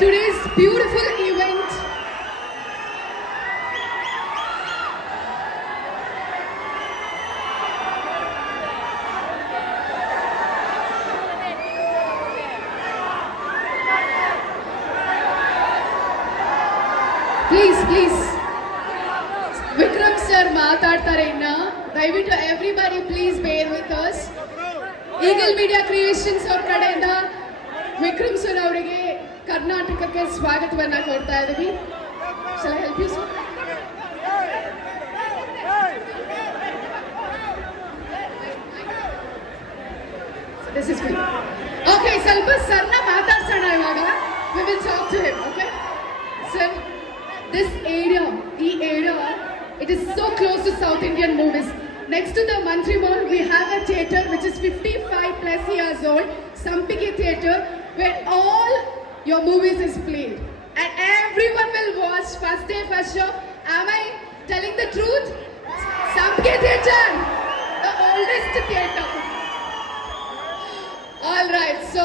today's beautiful event. Please. Vikram sir ಮಾತಾಡ್ತಾರೆ ಇನ್ನ ದಯವಿಟ್ಟು everybody please bear with us. Eagle Media Creations ಅವ್ರ ಕಡೆಯಿಂದ ವಿಕ್ರಮ್ ಸರ್ ಅವರಿಗೆ ಕರ್ನಾಟಕಕ್ಕೆ ಸ್ವಾಗತವನ್ನ ಕೋರ್ತಾ ಇದ್ದೀವಿ. Shall I help you sir? This is good. Okay, ಸ್ವಲ್ಪ ಸರ್ನ ಮಾತಾಡ್ಸೋಣ ಇವಾಗ. We will talk to him, okay? Sir, this area, it is so close to South Indian movies. Next to the Mantri Mall, we have a theatre which is 55 plus years old, Sampiki Theatre, where all your movies is played. And everyone will watch first day, first show. Am I telling the truth? Sampiki Theatre, the oldest theatre. All right, so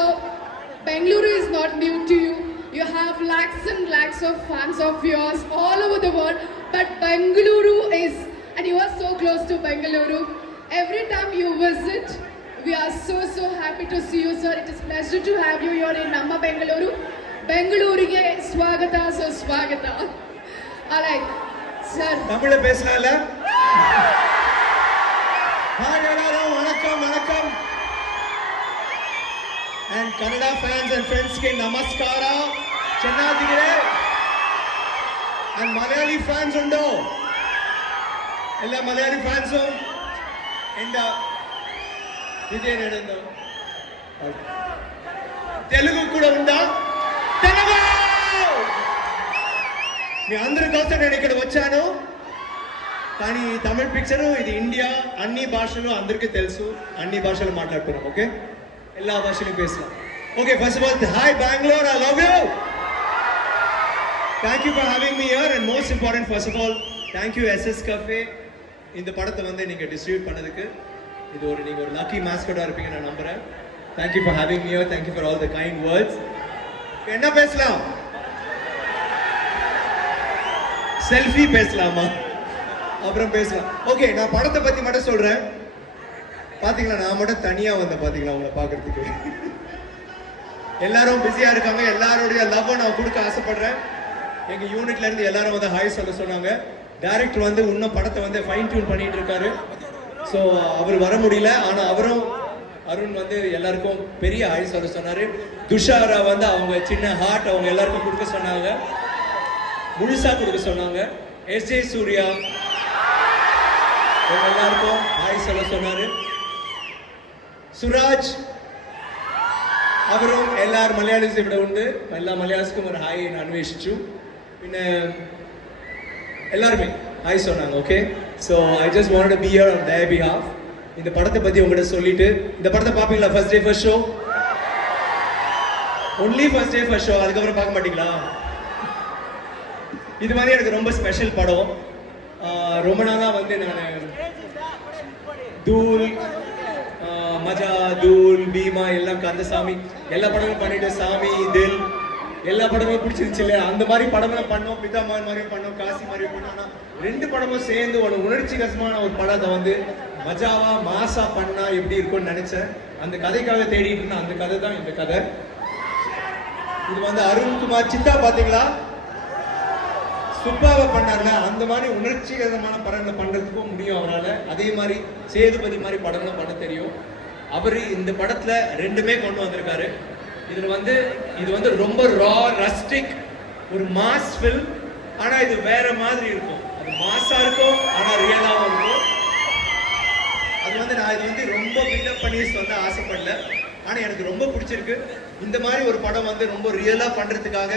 Bengaluru is not new to you. You have lakhs and lakhs of fans of yours all over the world. But Bengaluru is, and you are so close to Bengaluru. Every time you visit, we are so happy to see you, sir. It is pleasure to have you here in Namma Bengaluru. Bengaluru swagata, so swagata. All right, sir. Tamil பேசலாம்ல? Hi எல்லாரும் வணக்கம். And Kannada fans and friends ke namaskara. Chennagire. And Malayali fans undo. Ella Malayali fans and ide nedando. Telugu kuda unda. Telugu. మీ అందరి కోసం నేను ఇక్కడ వచ్చాను. కానీ తమిళ పిక్చరు ఇది ఇండియా, అన్ని భాషలు అందరికీ తెలుసు, అన్ని భాషలు మాట్లాడుతున్నాం. ఓకే, எல்லா భాషலையும் பேசலாம். Okay, first of all, hi Bangalore, I love you. Thank you for having me here, and most important, first of all, thank you SS Cafe இந்த படத்தை வந்து நீங்க டிஸ்ட்ரிபியூட் பண்ணதுக்கு. இது நீங்க ஒரு லக்கி மாஸ்கட்டா இருப்பீங்க நான் நம்புறேன். Thank you for having me here. Thank you for all the kind words. என்ன பேசலாம்? செல்ஃபி பேசலாமா? அப்புறம் பேசலாம். ஓகே, நான் படத்தை பத்தி மட்டும் சொல்றேன். பாத்தீங்களா, நான் மட்டும் தனியா வந்தேன். பாத்தீங்களா உங்களை பாக்குறதுக்கு எல்லாரும் பிஸியா இருக்காங்க. எல்லாருடைய லவ் நான் கொடுக்க ஆசைப்படுறேன். எங்க யூனிட்ல இருந்து எல்லாரும் வந்து ஹாய் சொல்ல சொன்னாங்க. டைரக்டர் வந்து இன்னும் படத்தை வந்து ஃபைன் டியூன் பண்ணிட்டு இருக்காரு. ஸோ அவர் வர முடியல. ஆனா அவரும் அருண் வந்து எல்லாருக்கும் பெரிய ஹாய் சொல்ல சொன்னாரு. துஷாரா வந்து அவங்க சின்ன ஹார்ட் அவங்க எல்லாருக்கும் கொடுக்க சொன்னாங்க, முழுசா கொடுக்க சொன்னாங்க. எஸ்ஜே சூர்யா எல்லாருக்கும் ஹாய் சொல்ல சொன்னாரு. സുരാജ് അവരും എല്ലാവരും മലയാളീസ് ഇവിടെ ഉണ്ട്. എല്ലാ മലയാളികൾക്കും ഒരു ഹായ് അന്വേഷിച്ചു. പിന്നെ எல்லாருமே ஹாய் சொன்னாங்க. Okay, so I just want to be here on their behalf. இந்த படத்தை பற்றி உங்கள்கிட்ட சொல்லிட்டு, இந்த படத்தை பார்ப்பீங்களா? First day first show, only first day first show, அதுக்கப்புறம் பார்க்க மாட்டீங்களா? இது மாதிரி எனக்கு ரொம்ப ஸ்பெஷல் படம். ரொம்ப நாளாக வந்து நான் தூள், மஜா, தூள், பீமா, எல்லாம் கந்தசாமி எல்லா படமும் பண்ணிட்டு, சாமி, தில் எல்லா படமும் பிடிச்சிருச்சு இல்லையா? அந்த மாதிரி படம்லாம் பண்ணோம். பிதாமான் மாதிரியும் பண்ணோம், காசி மாதிரியும் பண்ணோம். ஆனால் 2 படமும் சேர்ந்து ஒரு உணர்ச்சி கசமான ஒரு படத்தை வந்து மஜாவா மாசா பண்ணா எப்படி இருக்கும்னு நினைச்சேன். அந்த கதைக்காக தேடிட்டு இருந்தேன். அந்த கதை தான் இந்த கதை. இது வந்து அருண்குமார் சித்தா பாத்தீங்களா, சுப்பாவை பண்ணார்ல, அந்த மாதிரி உணர்ச்சிகரமான படங்களை பண்றதுக்கும் முடியும் அவரால். அதே மாதிரி சேதுபதி மாதிரி படங்களும் பண்ண தெரியும். அவர் இந்த படத்துல 2மே கொண்டு வந்திருக்காரு. இது வந்து ரொம்ப ரா, ரஸ்டிக், ஒரு மாஸ் ஃபில்ம். ஆனா இது வேற மாதிரி இருக்கும். அது மாஸா இருக்கும், ஆனா ரியலாவும் இருக்கும். அது வந்து நான் இது வந்து ரொம்ப பில்டப் பண்ணி சொல்ல ஆசைப்படல. ஆனா எனக்கு ரொம்ப பிடிச்சிருக்கு. இந்த மாதிரி ஒரு படம் வந்து ரொம்ப ரியலா பண்றதுக்காக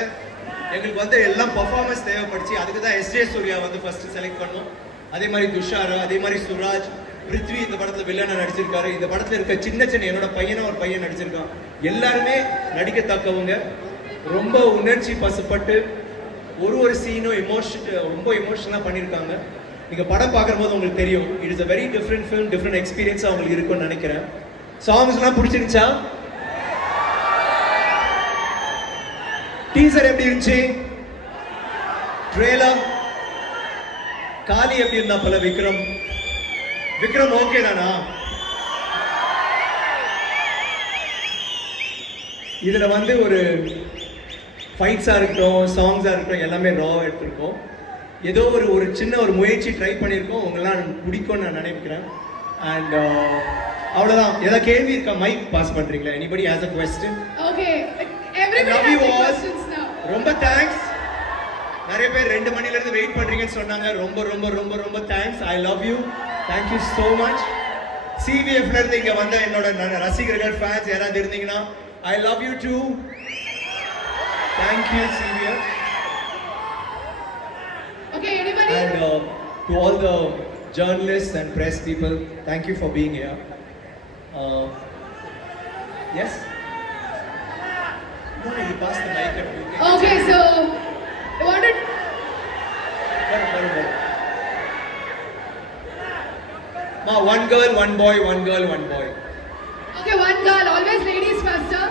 எங்களுக்கு வந்து எல்லாம் பர்ஃபார்மன்ஸ் தேவைப்படுச்சு. அதுக்கு தான் எஸ்ஜே சூர்யா வந்து ஃபர்ஸ்ட் செலக்ட் பண்ணோம். அதே மாதிரி துஷாரா, அதே மாதிரி சுராஜ், பிருத்வி இந்த படத்துல வில்லனா நடிச்சிருக்காரு. இந்த படத்துல இருக்க சின்ன என்னோட பையனும் ஒரு பையன் நடிச்சிருக்கான். எல்லாருமே நடிக்கத்தக்கவங்க. ரொம்ப உணர்ச்சி பசுப்பட்டு ஒரு சீனும் ரொம்ப எமோஷனலா பண்ணியிருக்காங்க. நீங்க படம் பார்க்கும் போது உங்களுக்கு தெரியும். It is a very different film, different experience உங்களுக்கு இருக்கும்னு நினைக்கிறேன். சாங்ஸ்லாம் பிடிச்சிருந்துச்சா? டீசர் எப்படி இருந்துச்சு? ட்ரெய்லர் காளி எப்படி இருந்தா போல? விக்ரம் விக்ரம் ஓகே தானா? இதுல வந்து ஒரு ஃபைட்ஸா இருக்கட்டும், சாங்ஸா இருக்கட்டும், எல்லாமே ராவா எடுத்திருக்கோம். ஏதோ ஒரு சின்ன ஒரு முயற்சி ட்ரை பண்ணியிருக்கோம். உங்களெல்லாம் பிடிக்கும்னு நான் நினைக்கிறேன். அண்ட் அவ்வளோதான். ஏதாவது கேள்வி இருக்கா? மைக் பாஸ் பண்றீங்களா? Anybody has a question? Okay, everybody Love has you their all. questions now. ரொம்ப தேங்க்ஸ். நிறைய பேர் 2 மணில இருந்து வெயிட் பண்றீங்கன்னு சொன்னாங்க. ரொம்ப ரொம்ப ரொம்ப ரொம்ப thanks. I love you. Thank you so much. CVF ல இருந்து இங்க வந்த என்னோட ரசிகர்கள், ஃபேன்ஸ் யாராவது இருந்தீங்கன்னா I love you too. Thank you CVF. Okay, anybody? And to all the journalists and press people, thank you for being here. Yes? No, you pass the mic at me. Okay, so what did Ma, one girl, one boy, one girl, one boy. Okay, one girl, always ladies first, huh?